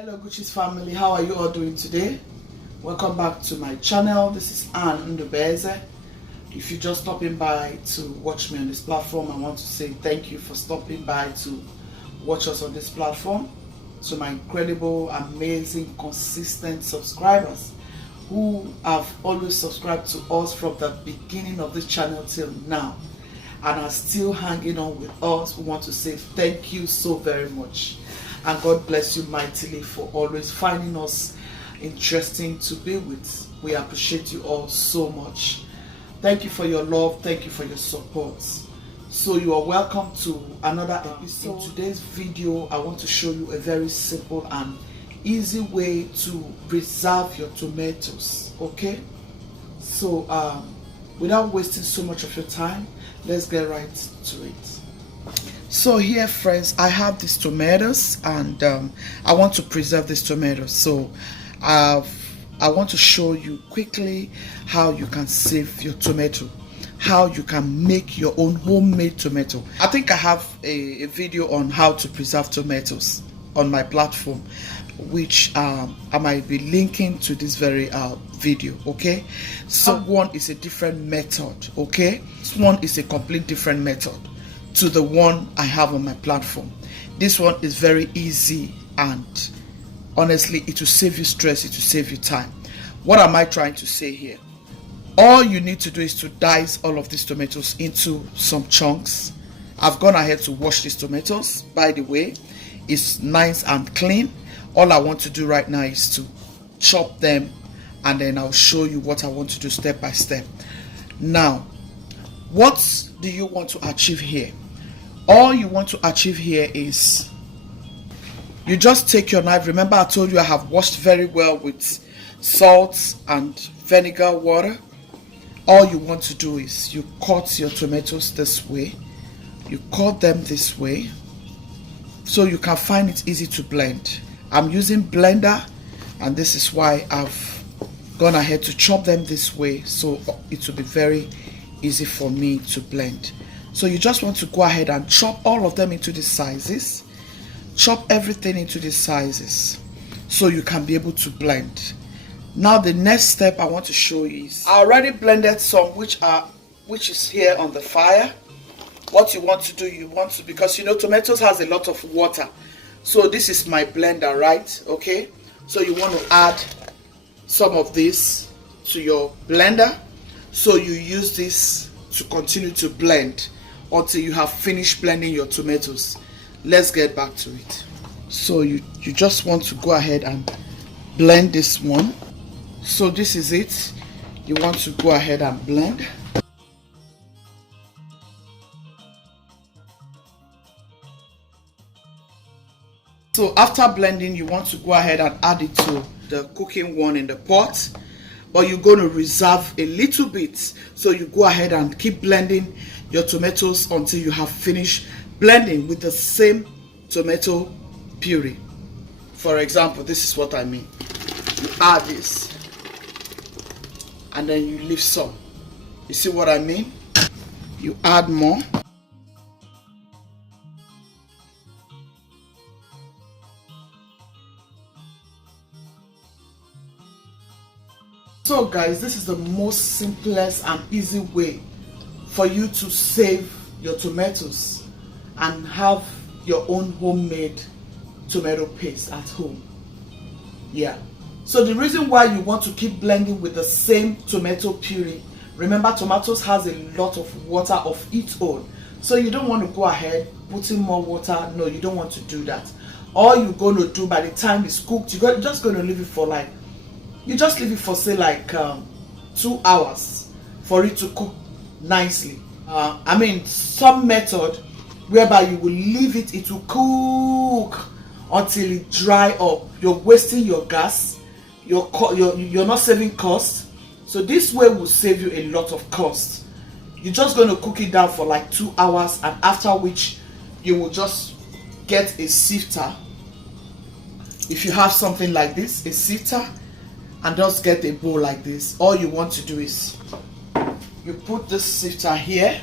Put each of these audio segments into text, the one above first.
Hello Guchies family, how are you all doing today? Welcome back to my channel. This is Anne Ndubeze. If you're just stopping by to watch me on this platform, I want to say thank you for stopping by to watch us on this platform. To my incredible, amazing, consistent subscribers who have always subscribed to us from the beginning of this channel till now and are still hanging on with us, we want to say thank you so very much. And God bless you mightily for always finding us interesting to be with. We appreciate you all so much. Thank you for your love. Thank you for your support. So you are welcome to another episode. In today's video, I want to show you a very simple and easy way to preserve your tomatoes. Okay? So without wasting so much of your time, let's get right to it. So here, friends, I have these tomatoes and I want to preserve these tomatoes. So I want to show you quickly how you can save your tomato, how you can make your own homemade tomato. I think I have a video on how to preserve tomatoes on my platform, which I might be linking to this very video. Okay, so one is a different method. Okay, this one is a complete different method to the one I have on my platform. This one is very easy and honestly it will save you stress, it will save you time. What am I trying to say here? All you need to do is to dice all of these tomatoes into some chunks. I've gone ahead to wash these tomatoes, by the way. It's nice and clean. All I want to do right now is to chop them and then I'll show you what I want to do step by step. Now, what do you want to achieve here? All you want to achieve here is you just take your knife. Remember I told you I have washed very well with salt and vinegar water. All you want to do is you cut your tomatoes this way. You cut them this way so you can find it easy to blend. I'm using blender and this is why I've gone ahead to chop them this way so it will be very easy for me to blend. So you just want to go ahead and chop all of them into these sizes. Chop everything into these sizes so you can be able to blend. Now the next step I want to show you is I already blended some which is here on the fire. What you want to do, because you know tomatoes has a lot of water. So this is my blender, right? Okay. So you want to add some of this to your blender. So you use this to continue to blend until you have finished blending your tomatoes. Let's get back to it. So you just want to go ahead and blend this one. So this is it. You want to go ahead and blend. So after blending, you want to go ahead and add it to the cooking one in the pot. But you're going to reserve a little bit. So you go ahead and keep blending your tomatoes until you have finished blending with the same tomato puree. For example, this is what I mean. You add this and then you leave some. You see what I mean? You add more. So guys, this is the most simplest and easy way for you to save your tomatoes and have your own homemade tomato paste at home. Yeah. So the reason why you want to keep blending with the same tomato puree, remember tomatoes has a lot of water of its own. So you don't want to go ahead putting more water. No, you don't want to do that. All you're going to do by the time it's cooked, you're just going to leave it for like, you just leave it for say like 2 hours for it to cook nicely. I mean some method whereby you will leave it, it will cook until it dry up. You're wasting your gas, you're not saving cost. So this way will save you a lot of cost. You're just going to cook it down for like 2 hours, and after which you will just get a sifter. If you have something like this, a sifter, and just get a bowl like this. All you want to do is you put this sifter here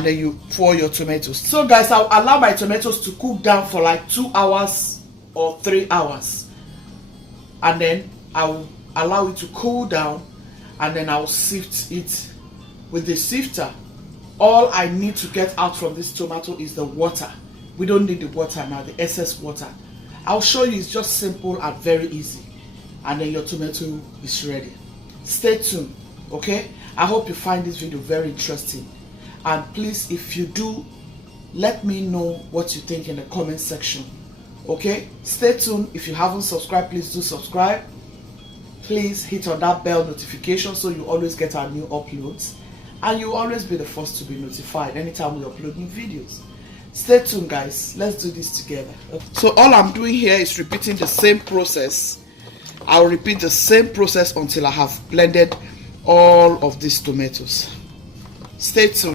and then you pour your tomatoes. So guys, I'll allow my tomatoes to cook down for like 2 hours or 3 hours, and then I'll allow it to cool down, and then I'll sift it with the sifter. All I need to get out from this tomato is the water. We don't need the water now, the excess water. I'll show you, it's just simple and very easy, and then your tomato is ready. Stay tuned, okay? I hope you find this video very interesting, and please, if you do, let me know what you think in the comment section, okay? Stay tuned. If you haven't subscribed, please do subscribe. Please hit on that bell notification so you always get our new uploads, and you'll always be the first to be notified anytime we upload new videos. Stay tuned guys, let's do this together. So all I'm doing here is repeating the same process. I'll repeat the same process until I have blended all of these tomatoes. Stay tuned.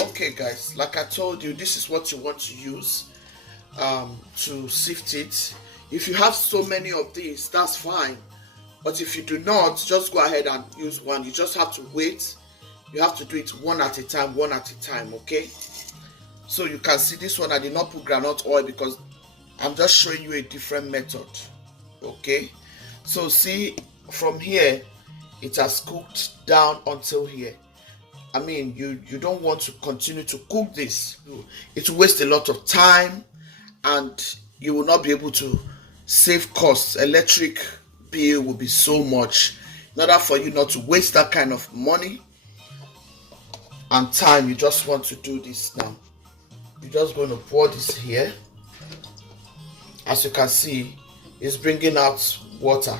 Okay guys, like I told you, this is what you want to use to sift it. If you have so many of these, that's fine, but if you do not, just go ahead and use one. You just have to wait. You have to do it one at a time, okay? So you can see this one, I did not put groundnut oil because I'm just showing you a different method, okay? So see, from here it has cooked down until here. I mean, you don't want to continue to cook this. It will waste a lot of time, and you will not be able to save costs. Electric bill will be so much. In order for you not to waste that kind of money and time, you just want to do this now. You're just going to pour this here. As you can see, it's bringing out water.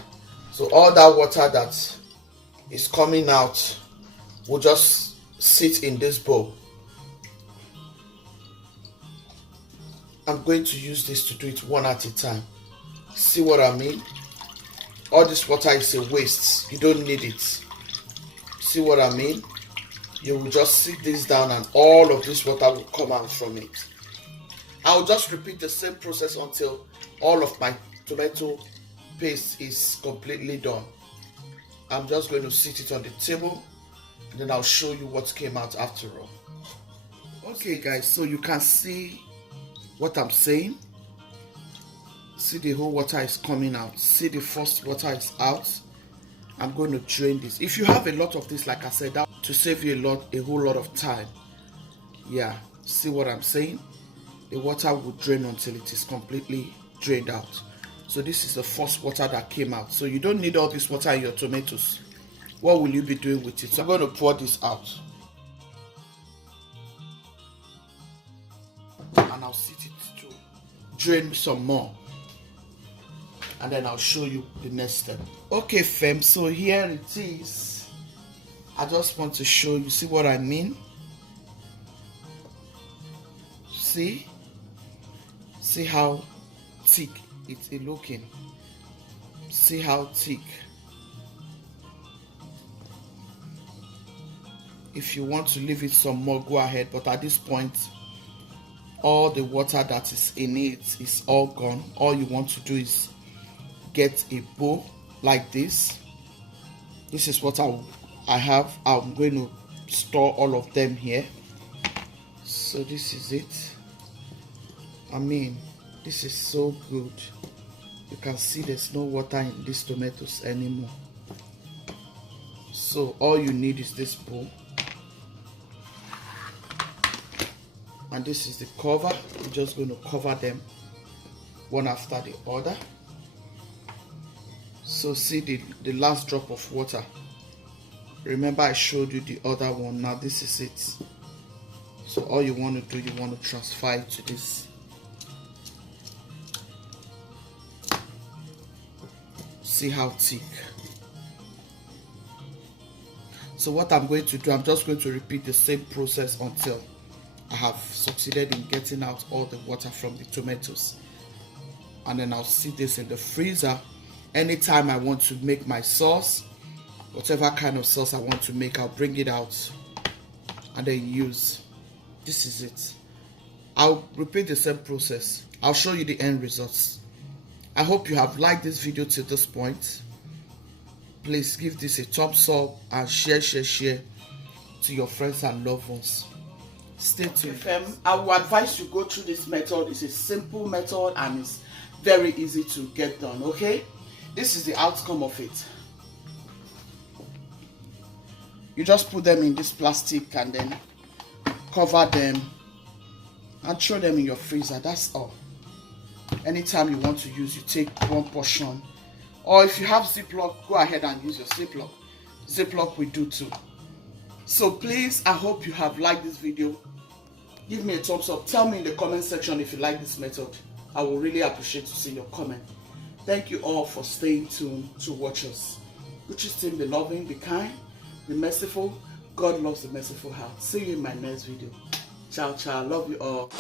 So all that water that is coming out will just sit in this bowl. I'm going to use this to do it one at a time. See what I mean? All this water is a waste. You don't need it. See what I mean? You will just sit this down and all of this water will come out from it. I'll just repeat the same process until all of my tomato paste is completely done. I'm just going to sit it on the table, and then I'll show you what came out after all. Okay guys, so you can see what I'm saying. See, the whole water is coming out. See, the first water is out. I'm going to drain this. If you have a lot of this, like I said, that to save you a whole lot of time. Yeah, see what I'm saying? The water will drain until it is completely drained out. So this is the first water that came out. So you don't need all this water in your tomatoes. What will you be doing with it? So I'm going to pour this out, and I'll sit it to drain some more, and then I'll show you the next step. Okay fam, so here it is. I just want to show you, see what I mean? See how thick it's looking. See how thick. If you want to leave it some more, go ahead, but at this point all the water that is in it is all gone. All you want to do is get a bowl like this. This is what I have. I'm going to store all of them here. So this is it. I mean, this is so good. You can see there's no water in these tomatoes anymore. So all you need is this bowl, and this is the cover. We're just going to cover them one after the other. So see the last drop of water. Remember I showed you the other one. Now this is it. So all you want to do, you want to transfer it to this. See how thick. So what I'm going to do, I'm just going to repeat the same process until I have succeeded in getting out all the water from the tomatoes. And then I'll sit this in the freezer. Anytime I want to make my sauce, whatever kind of sauce I want to make, I'll bring it out and then use. This is it. I'll repeat the same process. I'll show you the end results. I hope you have liked this video to this point. Please give this a thumbs up and share. to your friends and loved ones. Stay tuned. I will advise you go through this method. It's a simple method and it's very easy to get done. Okay, this is the outcome of it. You just put them in this plastic and then cover them and throw them in your freezer. That's all. Anytime you want to use, you take one portion, or if you have Ziploc, go ahead and use your Ziploc. Ziploc will do too. So please, I hope you have liked this video. Give me a thumbs up. Tell me in the comment section if you like this method. I will really appreciate to see your comment. Thank you all for staying tuned to watch us. Guchies team, be loving, be kind, be merciful. God loves the merciful heart. See you in my next video. Ciao, ciao. Love you all.